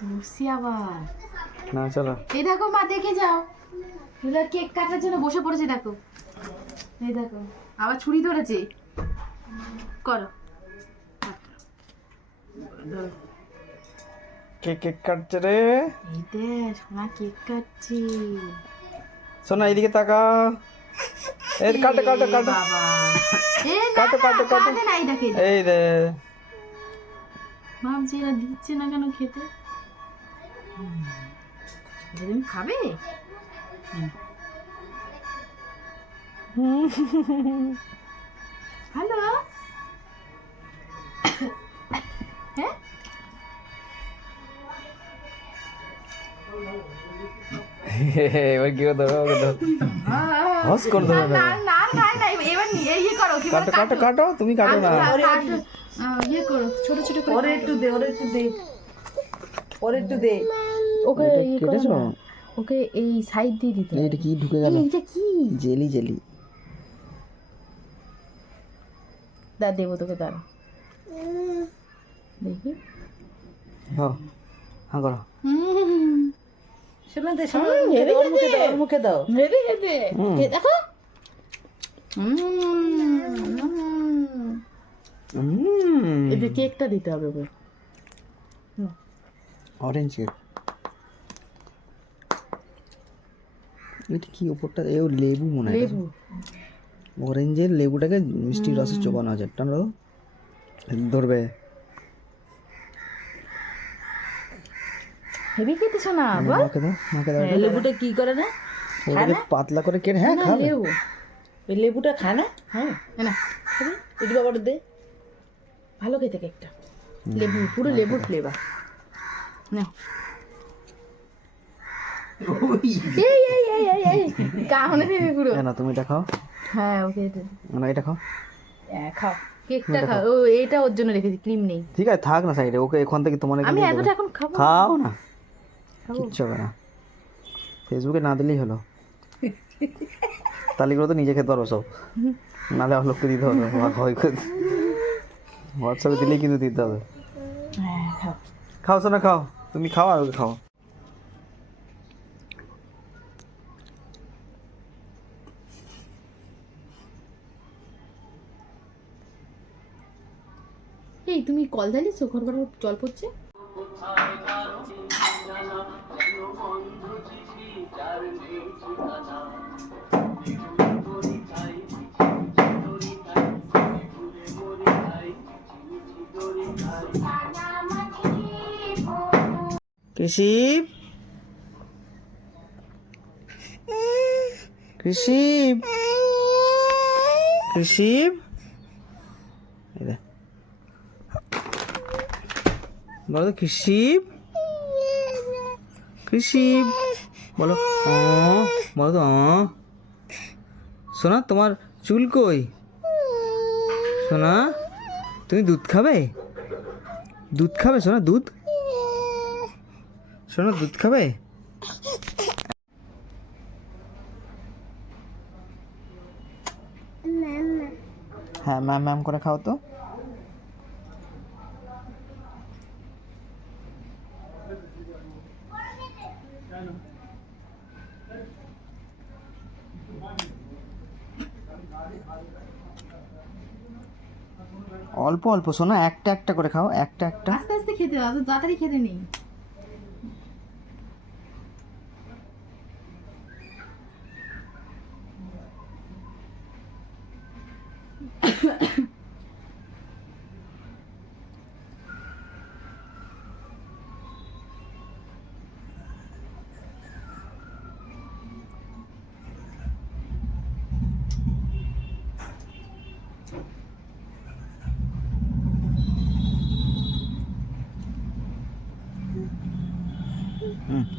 ধরছি আবার। না চলো। এই দেখো মা, দেখে যাও, দুলা কেক কাটার জন্য বসে পড়েছে, দেখো এই দেখো আবার ছুরি ধরেছে। করো, কেক কাটছে রে। এই দেখ সোনা কেক কাটছে। সোনা এদিকে তাকা। এই কাটো কাটো কাটো বাবা, এ না কাটো কাটো কাটো। কাটে নাই, দেখে এই রে ভাবছি এরা দিচ্ছে না কেন খেতে। তুমি খাবে? হ্যালো, হ্যাঁ এবার কি করতে হবে? হস করে দেবে। না না না না, এবার ইয়ে করো, কি কাটো কাটো কাটো, তুমি কাটো না। ইয়ে করো, ছোট ছোট করে। ওরে একটু দে, ওরে একটু দে, ওরে একটু দে। ওকে এটা ইয়ে করো কেটেছো? না, ওকে এই সাইড দিয়ে দিতে হবে। এটা কি ঢুকে গেল? এটা কি? Jelly jelly. দা দেবো তোকে, দাঁড়া দেখি। হ্যাঁ হ্যাঁ করো। শোনা দে, শোনা দে, ওর মুখে দাও, ওর মুখে দাও। হেভি হেভি, এ দেখো। এই যে কেকটা দিতে হবে ওকে। Orange cake. এটা কি উপরটা? এ লেবু মনে হয়। লেবু, অরেঞ্জের লেবুটাকে মিষ্টি রসে চোবানো আছে। টানো ধরবে। হেভি খেতেছো না আবার? মাকে দাও, মাকে দাও। লেবুটা কি করে না? ওটাকে পাতলা করে কেটে, হ্যাঁ না খাবে। লেবু, ওই লেবুটা খায় না? হ্যাঁ, এ না খাবি? একটু বাবাটা দে। ভালো খেতে কেকটা, লেবু, পুরো লেবুর ফ্লেভার। নাও। এই এই এই এই এই কামড়ে দেবে পুরো। না তুমি এটা খাও। হ্যাঁ ওকে না এটা খাও। খাও, কেকটা খাও। ও এটা ওর জন্য রেখেছি, ক্রিম নেই। ঠিক আছে থাক না সাইডে। ওকে এখান থেকে তোমার আমি এতটা এখন খাবো? খাও না, খাবো। কিচ্ছু হবে না। ফেসবুকে না দিলেই হলো। তালিকা তো নিজে খেতে পারো সব, নাহলে লোককে দিতে হবে। হোয়াটসঅ্যাপে দিলেই কিন্তু দিতে হবে। হ্যাঁ খাও। খাও শোনা, খাও তুমি, খাও আর ওকে খাও। এই তুমি কল জ্বালিয়েছো? ঘর ঘর জল পড়ছে। কৃষিব, কৃষিব, কৃষিব, বলো তো কৃষিব, কৃষিব বলো। বলো তো। সোনা তোমার চুল কই? সোনা তুমি দুধ খাবে? দুধ খাবে সোনা? দুধ সোনা, দুধ খাবে? হ্যাঁ ম্যাম ম্যাম করে খাও তো। অল্প অল্প সোনা, একটা একটা করে খাও, একটা একটা। আস্তে আস্তে খেতে দাও, তাড়াতাড়ি খেতে নেই।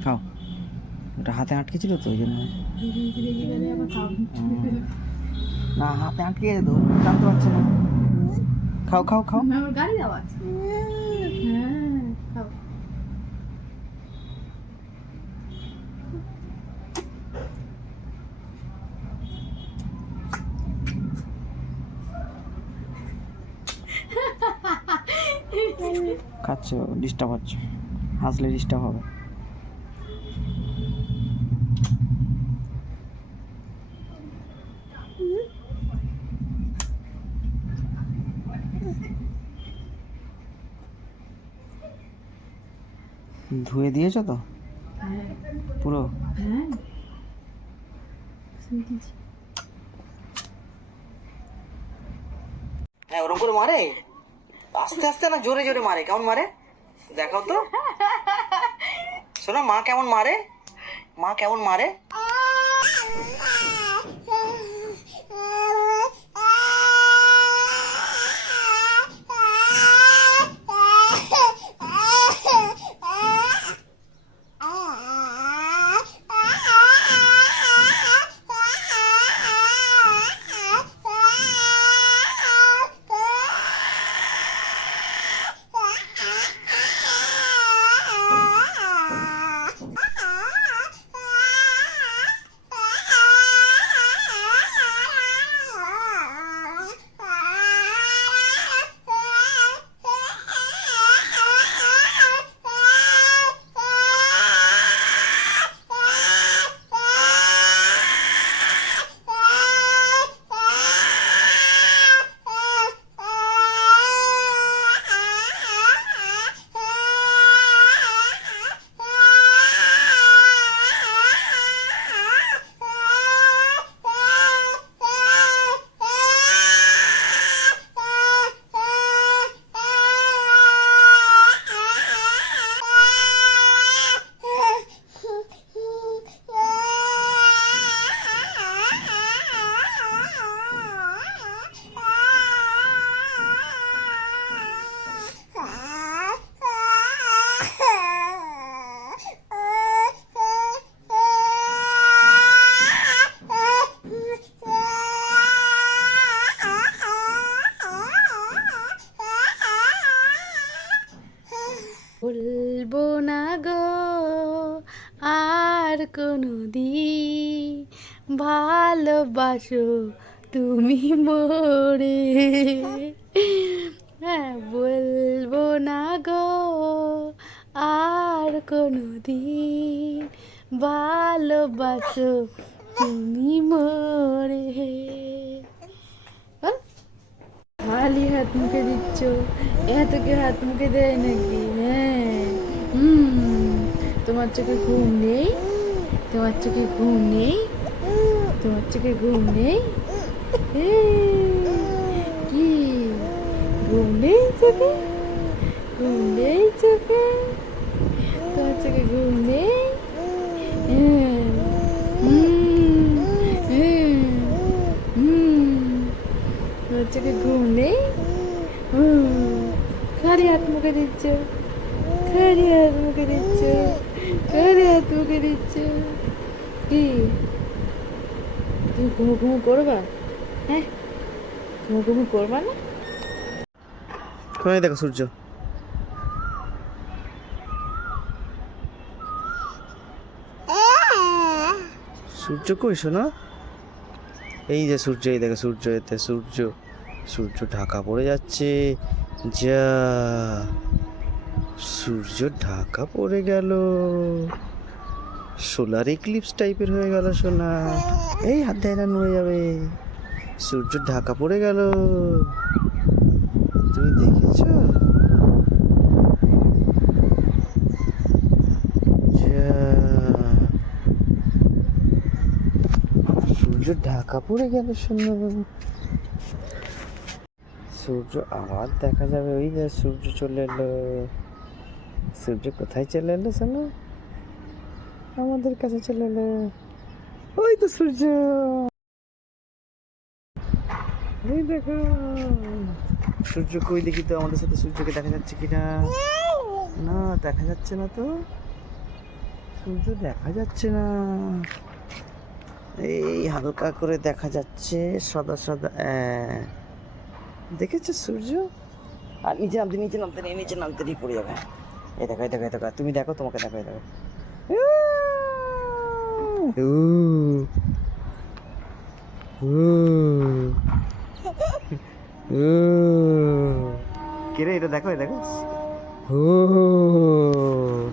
খাও। ওটা হাতে আটকে ছিল তো ওই জন্য। না হাতে আটকে যেত, টানতে পারছে না। খাও খাও খাও। আমার গাড়ি আওয়াজ। হ্যাঁ খাও। খাচ্ছ, ডিস্টার্ব হচ্ছে। হাসলে ডিস্টার্ব হবে। ধুয়ে দিয়েছো তো হ্যাঁ পুরো? হ্যাঁ শুয়ে দিয়েছি। হ্যাঁ ওরকম করে মারে? আস্তে আস্তে না জোরে জোরে মারে? কেমন মারে দেখাও তো। শোনো মা কেমন মারে, মা কেমন মারে। বলবো না গো আর কোনো দিন ভালোবাসো তুমি মোরে। হ্যাঁ বলবো না গো আর কোনো দিন ভালোবাসো তুমি মোরে। বল। খালি হাত মুখে দিচ্ছ, এত কি হাত মুখে দেয় নাকি? হ্যাঁ তোমার চোখে ঘুম নেই? তোমার চোখে ঘুম নেই? তোমার চোখে ঘুম নেই? কি ঘুম নেই চোখে? ঘুম নেই চোখে? তোমার চোখে ঘুম নেই? তোমার চোখে ঘুম নেই? খালি হাত মুখে দিচ্ছ, খালি হাত মুখে দিচ্ছ, খালি হাত মুখে দিচ্ছ। কি তুমি ঘুমো ঘুমো করবা? হ্যাঁ ঘুমো ঘুমো করবা না? ওই দেখো সূর্য। সূর্য কই শোনা? এই যে সূর্য, এই দেখো সূর্য, এতে সূর্য, সূর্য ঢাকা পড়ে যাচ্ছে। যা সূর্য ঢাকা পড়ে গেল, সোলার ইক্লিপস টাইপের হয়ে গেল সোনা। এই হাত দেয় না, নড়ে যাবে। সূর্য ঢাকা পড়ে গেল, তুমি দেখেছো? সূর্য ঢাকা পড়ে গেল সোনা। সূর্য আবার দেখা যাবে। ওই যে সূর্য চলে এলো। সূর্য কোথায় চলে এলো সোনা? আমাদের কাছে চলে এলো। ওই তো সূর্য, এই দেখো সূর্য কই দেখি তো, আমাদের সাথে সূর্যকে দেখা যাচ্ছে কিনা। না দেখা যাচ্ছে না তো, সূর্য দেখা যাচ্ছে না। এই হালকা করে দেখা যাচ্ছে, সাদা সাদা। দেখেছো সূর্য? আর নিচে নামতে নিচে নামতে নেই, নিচে নামতে নিয়ে পড়ে যাবে। এই দেখো, এই দেখো, এই দেখো, তুমি দেখো, তোমাকে দেখো, এই দেখো। কে রে এটা? দেখো, এই দেখো। ও